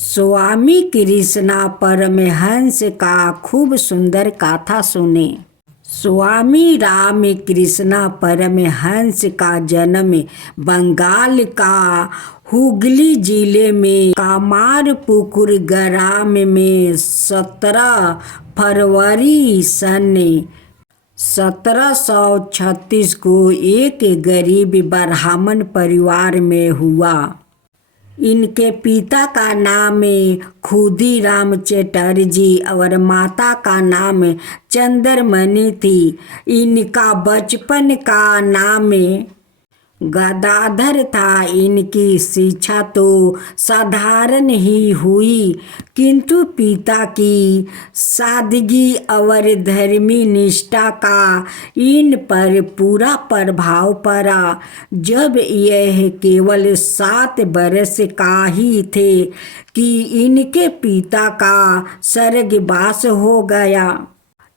स्वामी कृष्णा परमहंस का खूब सुंदर गाथा सुने। स्वामी राम कृष्णा परमहंस का जन्म बंगाल का हुगली जिले में कामारपुकुर ग्राम में 17 फरवरी सन 1736 को एक गरीब ब्राह्मण परिवार में हुआ। इनके पिता का नाम खुदीराम चटर्जी और माता का नाम चंद्रमणि थी। इनका बचपन का नाम गदाधर था। इनकी शिक्षा तो साधारण ही हुई, किंतु पिता की सादगी और धर्मी निष्ठा का इन पर पूरा प्रभाव पड़ा। जब यह केवल 7 बरस का ही थे कि इनके पिता का स्वर्गवास हो गया।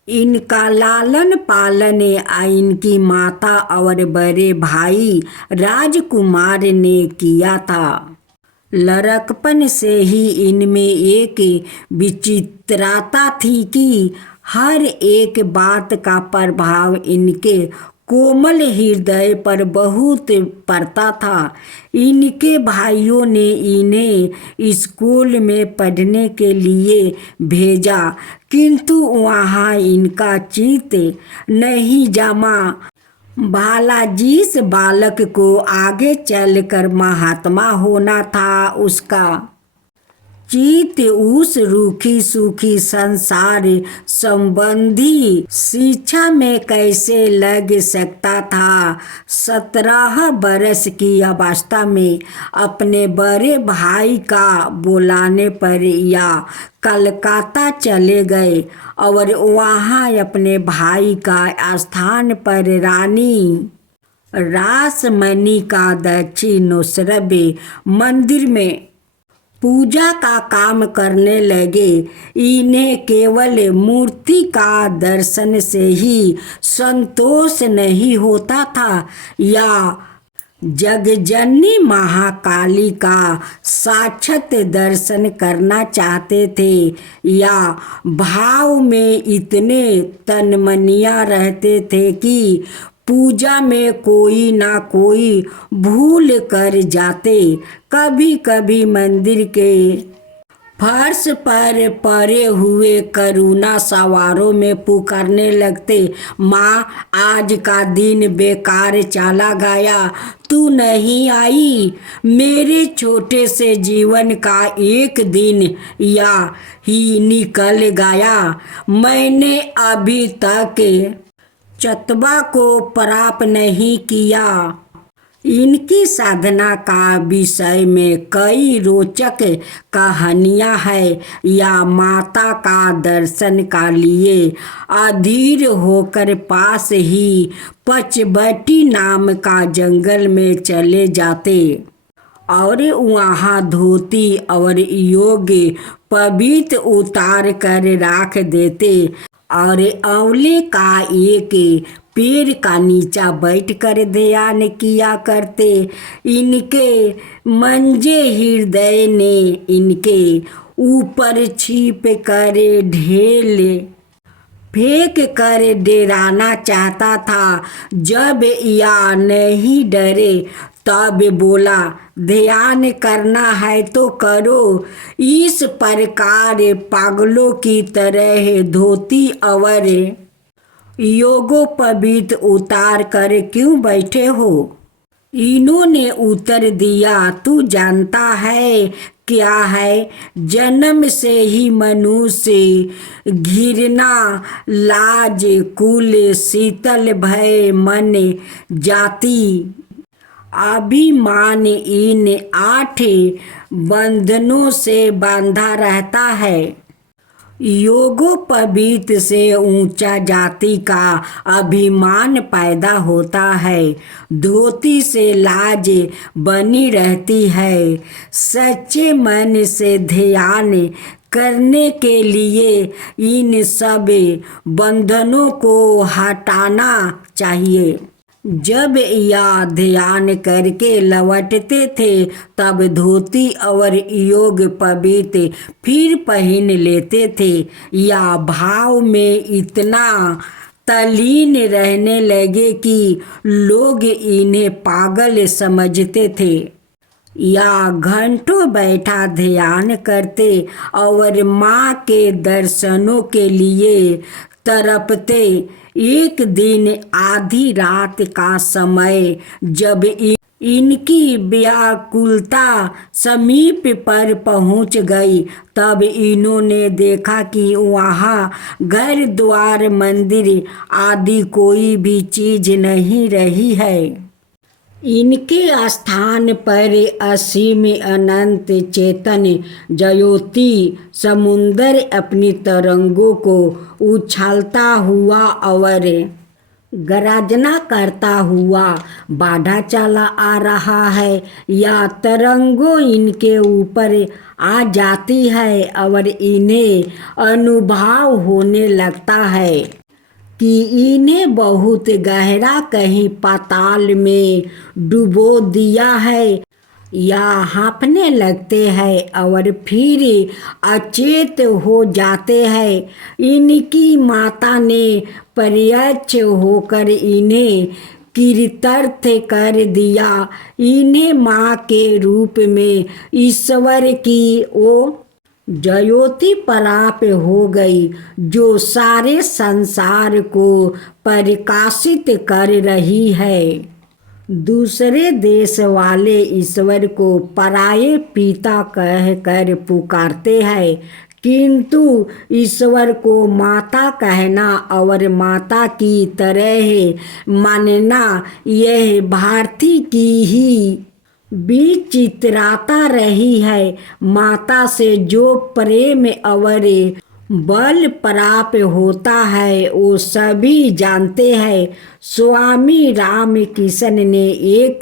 इनका लालन पालन इनकी माता और बड़े भाई राजकुमार ने किया था। लड़कपन से ही इनमें एक विचित्रता थी कि हर एक बात का प्रभाव इनके कोमल हृदय पर बहुत पड़ता था। इनके भाइयों ने इन्हें स्कूल में पढ़ने के लिए भेजा, किंतु वहाँ इनका चित्त नहीं जमा। भला जिस बालक को आगे चलकर महात्मा होना था, उसका चित्त उस रूखी सूखी संसार संबंधी शिक्षा में कैसे लग सकता था। 17 बरस की अवस्था में अपने बड़े भाई का बुलाने पर या कलकत्ता चले गए और वहाँ अपने भाई का स्थान पर रानी रासमणी का दक्षिणेश्वर मंदिर में पूजा का काम करने लगे। इन्हें केवल मूर्ति का दर्शन से ही संतोष नहीं होता था, या जगजननी महाकाली का साक्षात दर्शन करना चाहते थे, या भाव में इतने तन्मनिया रहते थे कि पूजा में कोई ना कोई भूल कर जाते। कभी कभी मंदिर के फर्श पर पड़े हुए करुणा सवारों में पुकारने लगते, माँ आज का दिन बेकार चला गया, तू नहीं आई। मेरे छोटे से जीवन का एक दिन या ही निकल गया। मैंने अभी तक चतवा को प्राप्त नहीं किया। इनकी साधना का विषय में कई रोचक कहानियां हैं, या माता का दर्शन का लिए अधीर होकर पास ही पचबटी नाम का जंगल में चले जाते और वहाँ धोती और योग्य पवित्र उतार कर रख देते और आंवले का एक पेड़ का नीचा बैठ कर ध्यान किया करते। इनके मंजे हृदय ने इनके ऊपर छिप कर ढेल फेंक कर डराना चाहता था। जब या नहीं डरे तब बोला, ध्यान करना है तो करो। इस प्रकार पागलों की तरह धोती और योगोपवीत उतार कर क्यों बैठे हो? इन्होंने उत्तर दिया, तू जानता है क्या है, जन्म से ही मनुष्य घृणा लाज कुल शीतल भय मन जाति अभिमान इन 8 बंधनों से बांधा रहता है। योगोपवीत से ऊंचा जाति का अभिमान पैदा होता है। धोती से लाज बनी रहती है। सच्चे मन से ध्यान करने के लिए इन सब बंधनों को हटाना चाहिए। जब या ध्यान करके लौटते थे तब धोती और योग पवित्र फिर पहन लेते थे, या भाव में इतना तल्लीन रहने लगे कि लोग इन्हें पागल समझते थे, या घंटों बैठा ध्यान करते और माँ के दर्शनों के लिए तड़पते। एक दिन आधी रात का समय जब इनकी व्याकुलता समीप पर पहुंच गई, तब इन्होंने देखा कि वहाँ घर द्वार मंदिर आदि कोई भी चीज नहीं रही है। इनके स्थान पर असीम अनंत चेतन ज्योति समुंदर अपनी तरंगों को उछालता हुआ और गर्जना करता हुआ बढ़ा चला आ रहा है, या तरंगों इनके ऊपर आ जाती है और इन्हें अनुभव होने लगता है कि इन्हें बहुत गहरा कहीं पाताल में डुबो दिया है, या हाँफने लगते हैं और फिर अचेत हो जाते हैं। इनकी माता ने प्रत्यक्ष होकर इन्हें कृतार्थ कर दिया। इन्हें माँ के रूप में ईश्वर की वो ज्योति प्राप्त हो गई जो सारे संसार को प्रकाशित कर रही है। दूसरे देश वाले ईश्वर को पराये पिता कहकर पुकारते हैं, किंतु ईश्वर को माता कहना और माता की तरह मानना यह भारती की ही विचित्रता रही है। माता से जो प्रेम और बल प्राप्त होता है वो सभी जानते हैं। स्वामी रामकृष्ण ने एक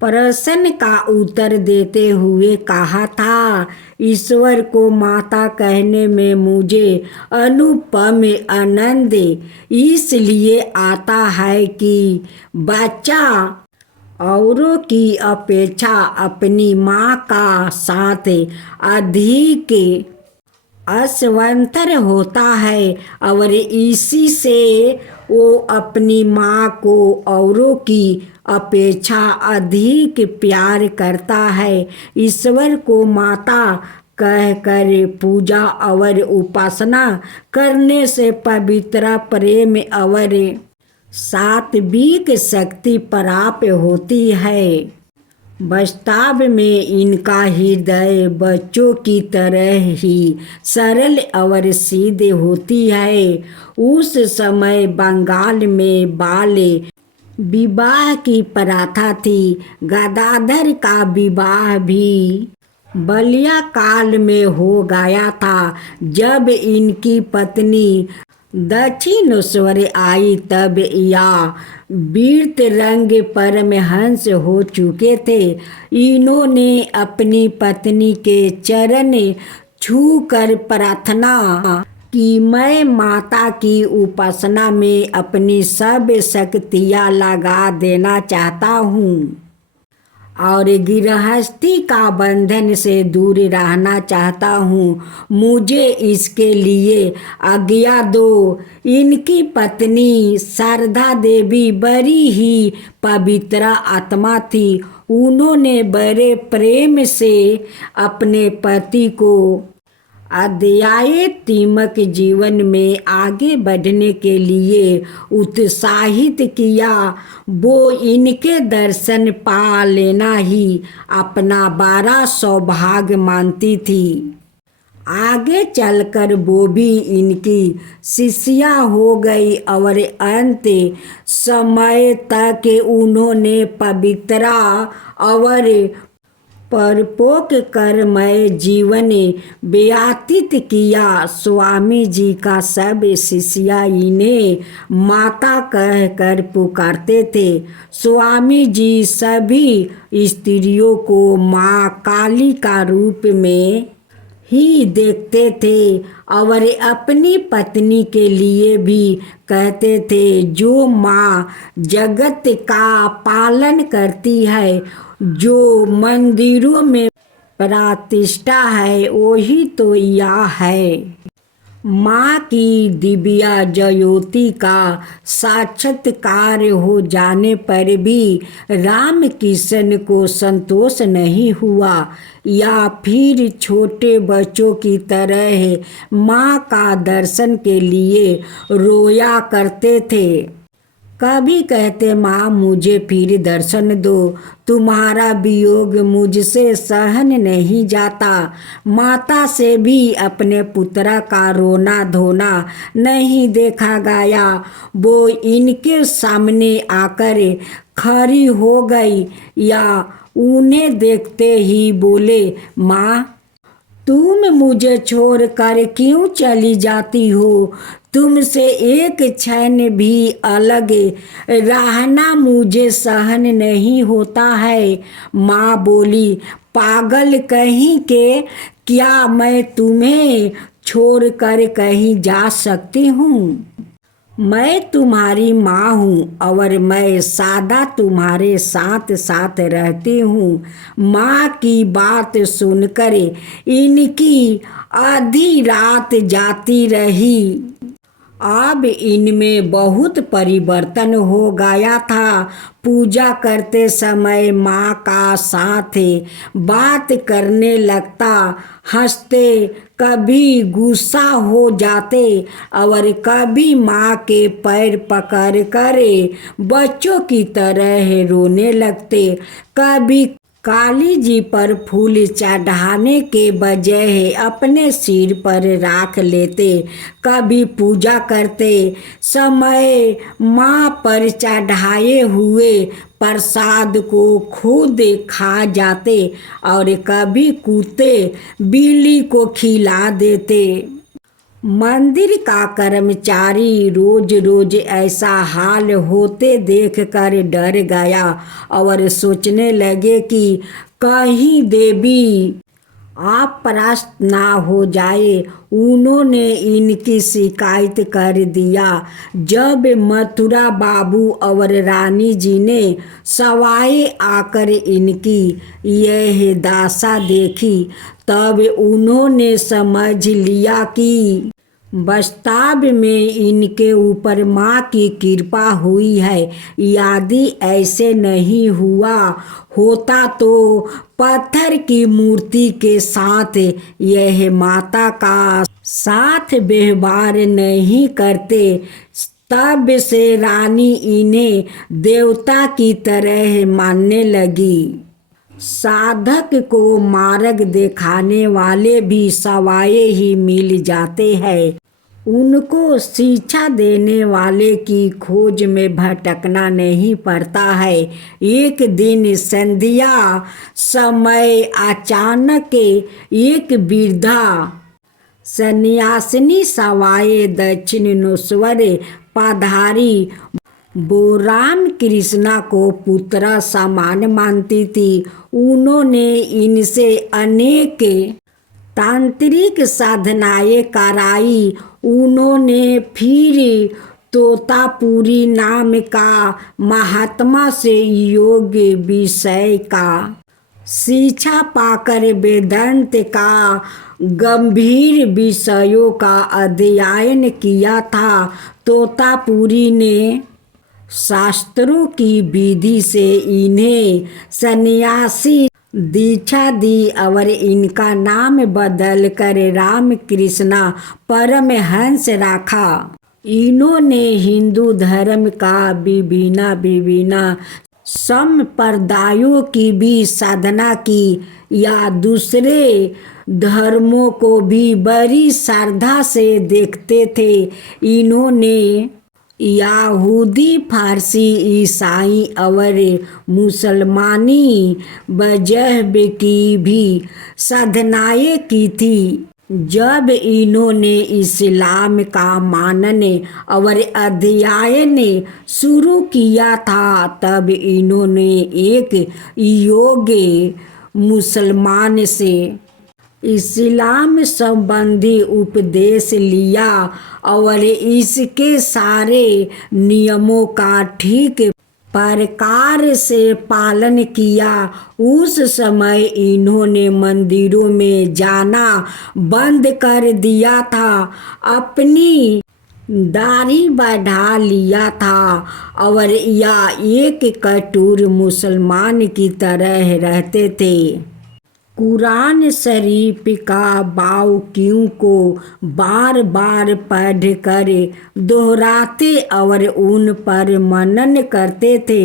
प्रश्न का उत्तर देते हुए कहा था, ईश्वर को माता कहने में मुझे अनुपम आनंद इसलिए आता है कि बच्चा औरों की अपेक्षा अपनी माँ का साथ अधिक असंतर होता है और इसी से वो अपनी माँ को औरों की अपेक्षा अधिक प्यार करता है। ईश्वर को माता कहकर पूजा और उपासना करने से पवित्र प्रेम और सात्विक शक्ति प्राप्त होती है। वास्तव में इनका हृदय बच्चों की तरह ही सरल और सीधे होती है। उस समय बंगाल में बाल विवाह की प्रथा थी। गदाधर का विवाह भी बलिया काल में हो गया था। जब इनकी पत्नी दक्षिणेश्वर आई तब या वीर रंग परमहंस हो चुके थे। इन्होंने अपनी पत्नी के चरण छूकर प्रार्थना कि मैं माता की उपासना में अपनी सब शक्तियाँ लगा देना चाहता हूँ और गृहस्थी का बंधन से दूर रहना चाहता हूँ, मुझे इसके लिए आज्ञा दो। इनकी पत्नी शारदा देवी बड़ी ही पवित्र आत्मा थी। उन्होंने बड़े प्रेम से अपने पति को आध्यात्मिक जीवन में आगे बढ़ने के लिए उत्साहित किया। वो इनके दर्शन पा लेना ही अपना बड़ा सौभाग्य मानती थी। आगे चलकर वो भी इनकी शिष्या हो गई और अंत समय तक उन्होंने पवित्र और परपोक कर्मय जीवन व्यतीत किया। स्वामी जी का सब शिष्य इन्हें माता कहकर पुकारते थे। स्वामी जी सभी स्त्रियों को माँ काली का रूप में ही देखते थे और अपनी पत्नी के लिए भी कहते थे, जो माँ जगत का पालन करती है, जो मंदिरों में प्रतिष्ठा है, वही तो यह है। माँ की दिव्या ज्योति का साक्षात्कार हो जाने पर भी राम किशन को संतोष नहीं हुआ, या फिर छोटे बच्चों की तरह माँ का दर्शन के लिए रोया करते थे। कभी कहते, माँ मुझे फिर दर्शन दो, तुम्हारा वियोग मुझसे सहन नहीं जाता। माता से भी अपने पुत्र का रोना धोना नहीं देखा गया। वो इनके सामने आकर खड़ी हो गई, या उन्हें देखते ही बोले, माँ तुम मुझे छोड़कर क्यों चली जाती हो? तुमसे एक क्षण भी अलग रहना मुझे सहन नहीं होता है। माँ बोली, पागल कहीं के, क्या मैं तुम्हें छोड़कर कहीं जा सकती हूँ? मैं तुम्हारी माँ हूँ और मैं सदा तुम्हारे साथ साथ रहती हूँ। माँ की बात सुनकर इनकी आधी रात जाती रही। अब इनमें बहुत परिवर्तन हो गया था। पूजा करते समय माँ का साथ बात करने लगता, हंसते, कभी गुस्सा हो जाते और कभी माँ के पैर पकड़ कर बच्चों की तरह रोने लगते। कभी काली जी पर फूल चढ़ाने के बजाय अपने सिर पर राख लेते। कभी पूजा करते समय माँ पर चढ़ाए हुए प्रसाद को खुद खा जाते और कभी कुत्ते बिल्ली को खिला देते। मंदिर का कर्मचारी रोज रोज ऐसा हाल होते देखकर डर गया और सोचने लगे कि कहीं देवी अपरास्त ना हो जाए। उन्होंने इनकी शिकायत कर दिया। जब मथुरा बाबू और रानी जी ने सवाए आकर इनकी यह दशा देखी, तब उन्होंने समझ लिया कि वास्तव में इनके ऊपर माँ की कृपा हुई है। यदि ऐसे नहीं हुआ होता तो पत्थर की मूर्ति के साथ यह माता का साथ व्यवहार नहीं करते। तब से रानी इन्हें देवता की तरह मानने लगी। साधक को मार्ग दिखाने वाले भी सवाए ही मिल जाते हैं। उनको शिक्षा देने वाले की खोज में भटकना नहीं पड़ता है। एक दिन संध्या समय अचानक एक वृद्धा सन्यासिनी सवाए दक्षिणेश्वर पधारी। वो राम कृष्णा को पुत्र समान मानती थी। उन्होंने इनसे अनेक तांत्रिक साधनाएं कराई। उन्होंने फिर तोतापुरी नाम का महात्मा से योग विषय का शिक्षा पाकर वेदांत का गंभीर विषयों का अध्ययन किया था। तोतापुरी ने शास्त्रों की विधि से इन्हें सन्यासी दीक्षा दी और इनका नाम बदलकर राम कृष्णा परमहंस रखा। इन्होंने हिंदू धर्म का विभिन्न संप्रदायों की भी साधना की, या दूसरे धर्मों को भी बड़ी श्रद्धा से देखते थे। इन्होंने यहूदी, फारसी, ईसाई और मुसलमानी मजहब की भी साधनाएं की थी। जब इन्होंने इस्लाम का मानन और अध्ययन शुरू किया था, तब इन्होंने एक योग्य मुसलमान से इस्लाम संबंधी उपदेश लिया और इसके सारे नियमों का ठीक प्रकार से पालन किया। उस समय इन्होंने मंदिरों में जाना बंद कर दिया था, अपनी दाढ़ी बढ़ा लिया था और या एक कठोर मुसलमान की तरह रहते थे। कुरान शरीफ का बावकियों को बार बार पढ़ कर दोहराते और उन पर मनन करते थे।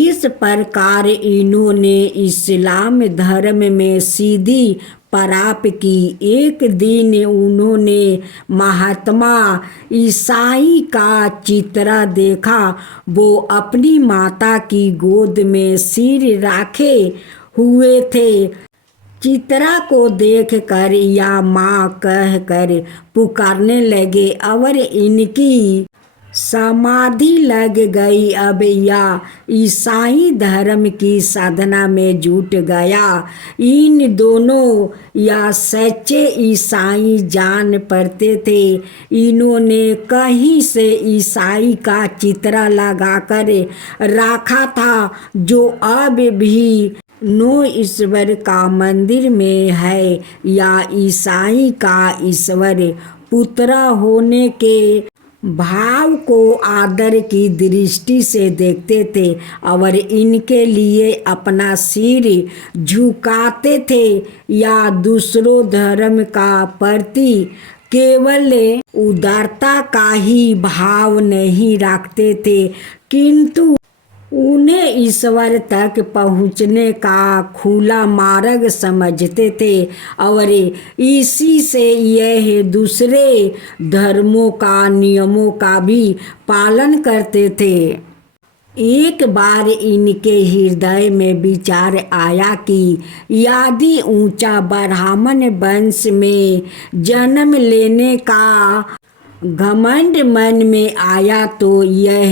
इस प्रकार इन्होंने इस्लाम धर्म में सीधी प्राप्त की। एक दिन उन्होंने महात्मा ईसाई का चित्र देखा। वो अपनी माता की गोद में सिर रखे हुए थे। चित्रा को देखकर या माँ कहकर पुकारने लगे और इनकी समाधि लग गई। अब या ईसाई धर्म की साधना में जुट गया। इन दोनों या सच्चे ईसाई जान पड़ते थे। इन्होंने कहीं से ईसाई का चित्र लगाकर रखा था, जो अब भी नो ईश्वर का मंदिर में है, या ईसाई का ईश्वर पुत्र होने के भाव को आदर की दृष्टि से देखते थे और इनके लिए अपना सिर झुकाते थे, या दूसरों धर्म का प्रति केवल उदारता का ही भाव नहीं रखते थे, किंतु उन्हें ईश्वर तक पहुँचने का खुला मार्ग समझते थे और इसी से यह दूसरे धर्मों का नियमों का भी पालन करते थे। एक बार इनके हृदय में विचार आया कि यदि ऊंचा ब्राह्मण वंश में जन्म लेने का घमंड मन में आया तो यह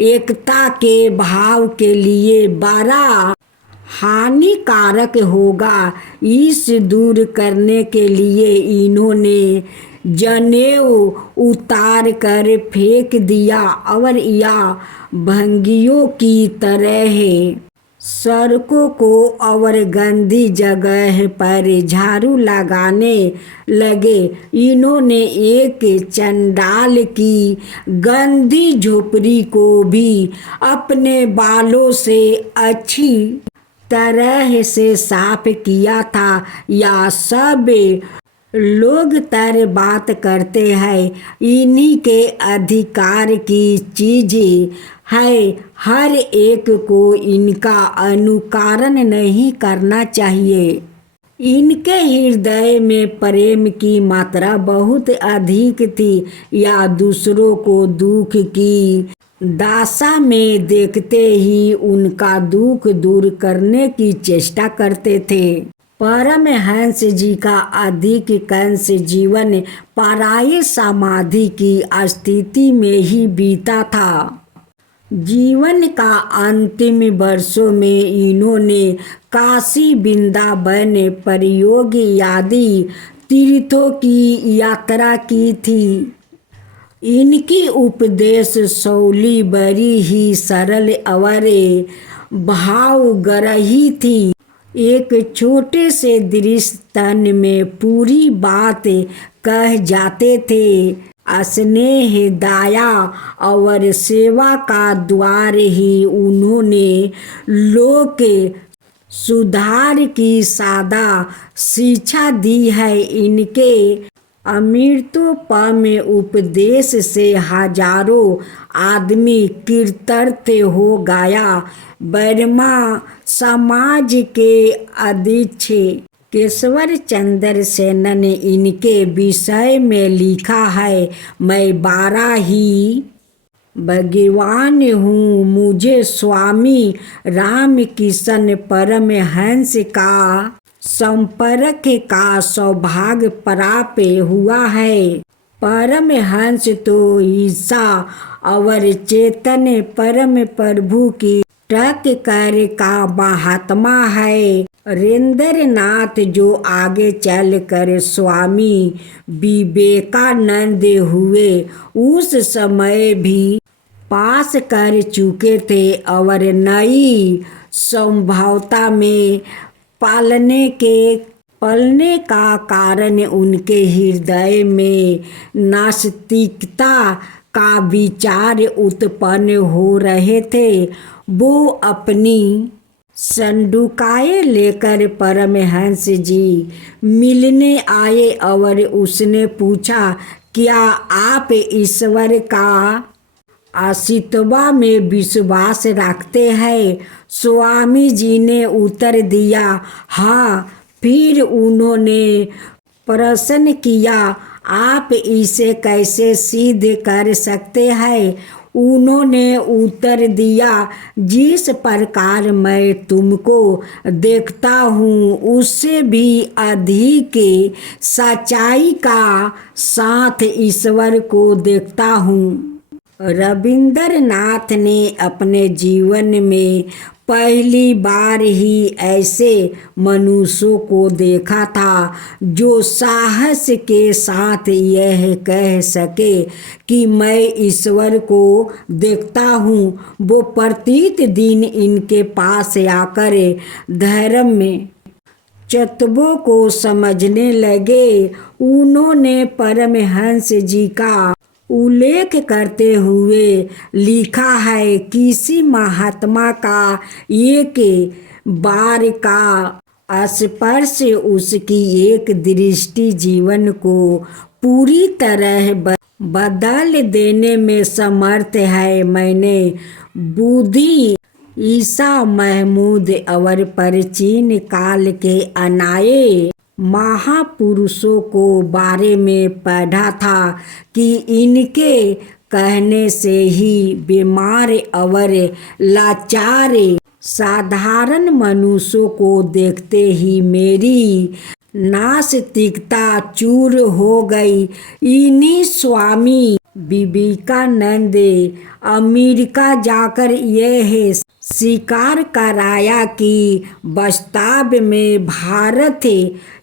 एकता के भाव के लिए बड़ा हानिकारक होगा। इस दूर करने के लिए इन्होंने जनेऊ उतार कर फेंक दिया और या भंगियों की तरह सड़कों को और गंदी जगह पर झाड़ू लगाने लगे। इन्होंने एक चंडाल की गंदी झोपड़ी को भी अपने बालों से अच्छी तरह से साफ किया था। या सब लोग तर बात करते हैं, इन्हीं के अधिकार की चीज़ें है, हर एक को इनका अनुकरण नहीं करना चाहिए। इनके हृदय में प्रेम की मात्रा बहुत अधिक थी, या दूसरों को दुख की दशा में देखते ही उनका दुख दूर करने की चेष्टा करते थे। परमहंस जी का अधिकांश जीवन पराये समाधि की स्थिति में ही बीता था। जीवन का अंतिम वर्षों में इन्होंने काशी, वृंदावन, प्रयोग आदि तीर्थों की यात्रा की थी। इनकी उपदेश शैली बड़ी ही सरल और भावग्राही थी। एक छोटे से दृश्य तन में पूरी बात कह जाते थे। स्नेह, दया और सेवा का द्वार ही उन्होंने लोक के सुधार की सादा शिक्षा दी है। इनके अमृतोपम उपदेश से हजारों आदमी कृतार्थ हो गया। बर्मा समाज के अध्यक्ष केशवर चंद्र सेन ने इनके विषय में लिखा है, मैं बड़ा ही भाग्यवान हूँ, मुझे स्वामी रामकृष्ण परमहंस का संपर्क का सौभाग्य प्राप्त हुआ है। परमहंस तो ईसा और चेतन परम प्रभु की टक्कर का महात्मा है। रेंद्रनाथ जो आगे चलकर स्वामी विवेकानंद हुए, उस समय भी पास कर चुके थे और नई संभवता में पलने का कारण उनके हृदय में नास्तिकता का विचार उत्पन्न हो रहे थे। वो अपनी संडुकाएं लेकर परमहंस जी मिलने आए और उसने पूछा, क्या आप ईश्वर का अस्तित्व में विश्वास रखते हैं? स्वामी जी ने उत्तर दिया, हाँ। फिर उन्होंने प्रश्न किया, आप इसे कैसे सिद्ध कर सकते हैं? उन्होंने उत्तर दिया, जिस प्रकार मैं तुमको देखता हूँ उससे भी अधिक सच्चाई का साथ ईश्वर को देखता हूँ। रविंद्रनाथ ने अपने जीवन में पहली बार ही ऐसे मनुष्यों को देखा था जो साहस के साथ यह कह सके कि मैं ईश्वर को देखता हूँ। वो प्रत्येक दिन इनके पास आकर धर्म में तत्वों को समझने लगे। उन्होंने परमहंस जी का उल्लेख करते हुए लिखा है, किसी महात्मा का एक बार का स्पर्श उसकी एक दृष्टि जीवन को पूरी तरह बदल देने में समर्थ है। मैंने बुद्धि, ईसा महमूद और प्राचीन काल के अनाए महापुरुषों को बारे में पढ़ा था कि इनके कहने से ही बीमार और लाचार साधारण मनुष्यों को देखते ही मेरी नास्तिकता चूर हो गई। इन्हीं स्वामी विवेकानंद अमेरिका जाकर यह स्वीकार कराया कि वास्तव में भारत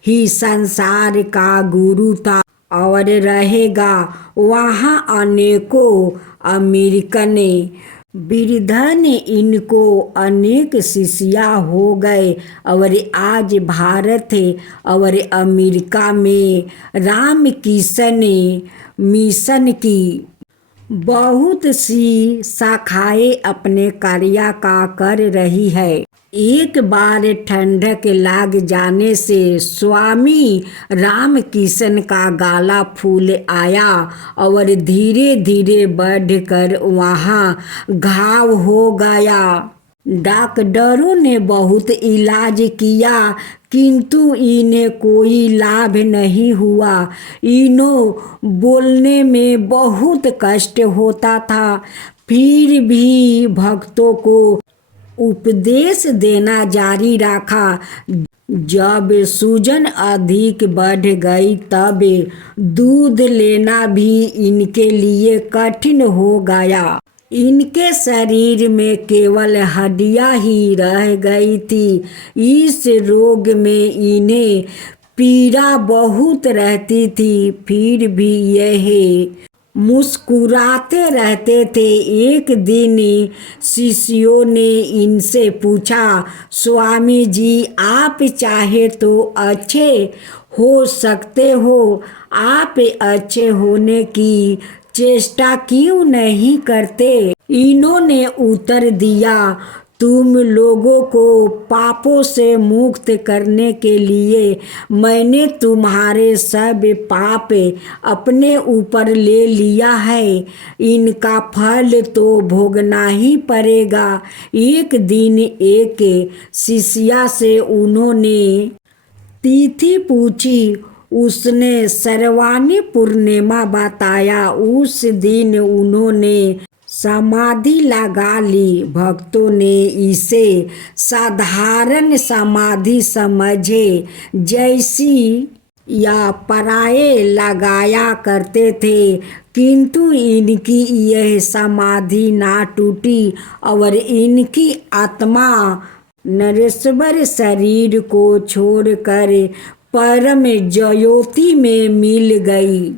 ही संसार का गुरु था और रहेगा। वहाँ अनेकों अमेरिकन वृद्धन इनको अनेक शिष्य हो गए और आज भारत और अमेरिका में रामकृष्ण मिशन की बहुत सी शाखाएं अपने कार्य का कर रही है। एक बार ठंडक लग जाने से स्वामी रामकृष्ण का गला फूल आया और धीरे धीरे बढ़कर वहाँ घाव हो गया। डॉक्टरों ने बहुत इलाज किया किंतु इन्हें कोई लाभ नहीं हुआ। इन्हों बोलने में बहुत कष्ट होता था, फिर भी भक्तों को उपदेश देना जारी रखा। जब सूजन अधिक बढ़ गई तब दूध लेना भी इनके लिए कठिन हो गया। इनके शरीर में केवल हड्डियां ही रह गई थी। इस रोग में इन्हें पीड़ा बहुत रहती थी, फिर भी यह मुस्कुराते रहते थे। एक दिन शिष्यों ने इनसे पूछा, स्वामी जी आप चाहे तो अच्छे हो सकते हो, आप अच्छे होने की चेष्टा क्यों नहीं करते? इन्होंने उत्तर दिया, तुम लोगों को पापों से मुक्त करने के लिए मैंने तुम्हारे सब पाप अपने ऊपर ले लिया है। इनका फल तो भोगना ही पड़ेगा। एक दिन एक शिष्या से उन्होंने तिथि पूछी। उसने श्रावणी पूर्णिमा बताया। उस दिन उन्होंने समाधि लगा ली। भक्तों ने इसे साधारण समाधि समझे, जैसी या पराये लगाया करते थे, किंतु इनकी यह समाधि ना टूटी और इनकी आत्मा नरेश्वर शरीर को छोड़कर परम ज्योति में मिल गई।